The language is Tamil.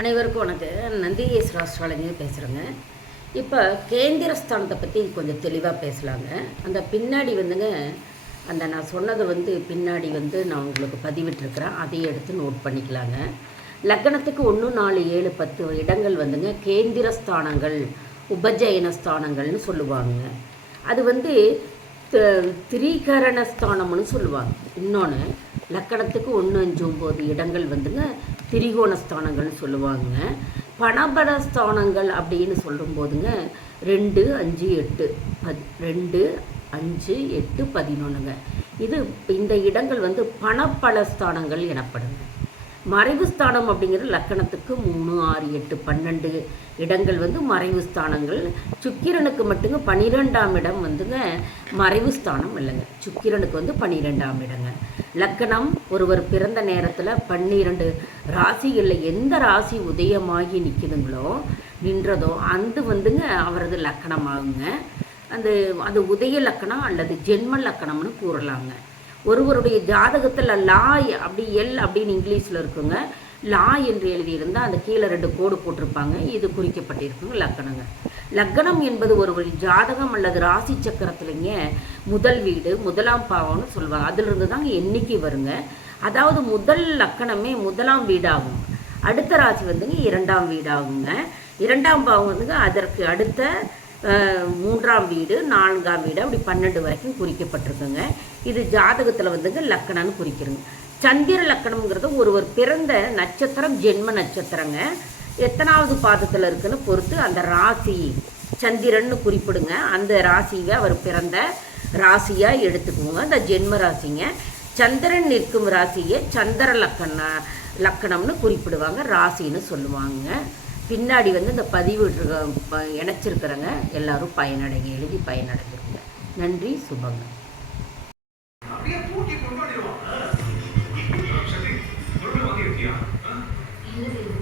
அனைவருக்கும் வணக்கம். நந்திகேஸ் ராஷ்டிராலேருந்து பேசுகிறேங்க. இப்போ கேந்திரஸ்தானத்தை பற்றி கொஞ்சம் தெளிவாக பேசலாங்க. அந்த பின்னாடி வந்துங்க, அந்த நான் சொன்னது பின்னாடி நான் உங்களுக்கு பதிவிட்டிருக்கிறேன். அதையும் எடுத்து நோட் பண்ணிக்கலாங்க. லக்னத்துக்கு 1, 4, 7, 10 இடங்கள் கேந்திரஸ்தானங்கள், உபஜயனஸ்தானங்கள்னு சொல்லுவாங்க. அது திரிகரணஸ்தானம்னு சொல்லுவாங்க. இன்னொன்று லக்கணத்துக்கு 1, 5, 9 இடங்கள் திரிகோணஸ்தானங்கள்னு சொல்லுவாங்க. பணபலஸ்தானங்கள் அப்படின்னு சொல்லும்போதுங்க 2, 5, 8 2, 5, 8, 11ங்க. இந்த இடங்கள் பணபலஸ்தானங்கள் எனப்படுங்க. மறைவு ஸ்தானம் அப்படிங்கிறது லக்கணத்துக்கு 3, 6, 8, 12 இடங்கள் மறைவு ஸ்தானங்கள். சுக்கிரனுக்கு மட்டுங்க 12ஆம் இடம் மறைவு ஸ்தானம் இல்லைங்க. சுக்கிரனுக்கு 12ஆம் இடங்க. லக்கணம் ஒருவர் பிறந்த நேரத்தில் 12 ராசிகளில் எந்த ராசி உதயமாகி நின்றதோ அந்த அவரது லக்கணமாகுங்க. அது உதய லக்கணம் அல்லது ஜென்ம லக்கணம்னு கூறலாங்க. ஒருவருடைய ஜாதகத்தில் லாய் அப்படி அப்படின்னு இங்கிலீஷில் இருக்குங்க. லா என்று எழுதியிருந்தால் அந்த கீழே 2 கோடு போட்டிருப்பாங்க. இது குறிக்கப்பட்டிருக்குங்க லக்கணங்க. லக்கணம் என்பது ஒருவரின் ஜாதகம் அல்லது ராசி சக்கரத்துலைங்க முதல் வீடு, 1ஆம் பாவம்னு சொல்லுவாங்க. அதிலிருந்து தாங்க எண்ணிக்கை வருங்க. அதாவது முதல் லக்கணமே 1ஆம் வீடாகும். அடுத்த ராசி 2ஆம் வீடாகுங்க. 2ஆம் பாவம் அதற்கு அடுத்த 3ஆம் வீடு, 4ஆம் வீடு, அப்படி 12 வரைக்கும் குறிக்கப்பட்டிருக்குங்க. இது ஜாதகத்தில் லக்கணம்னு குறிக்கிறோங்க. சந்திர லக்கணம்ங்கிறது ஒருவர் பிறந்த நட்சத்திரம் ஜென்ம நட்சத்திரங்க. எத்தனாவது பாதத்தில் இருக்குன்னு பொறுத்து அந்த ராசி சந்திரன்னு குறிப்பிடுங்க. அந்த ராசியை அவர் பிறந்த ராசியாக எடுத்துக்குவோங்க. அந்த ஜென்ம ராசிங்க. சந்திரன் நிற்கும் ராசியை சந்திர லக்கணம்னு குறிப்பிடுவாங்க, ராசின்னு சொல்லுவாங்க. பின்னாடி இந்த பதிவு இணைச்சிருக்கிறங்க. எல்லாரும் பயனடைங்க, எழுதி பயனடைஞ்சிருங்க. நன்றி, சுபங்க. இல்ல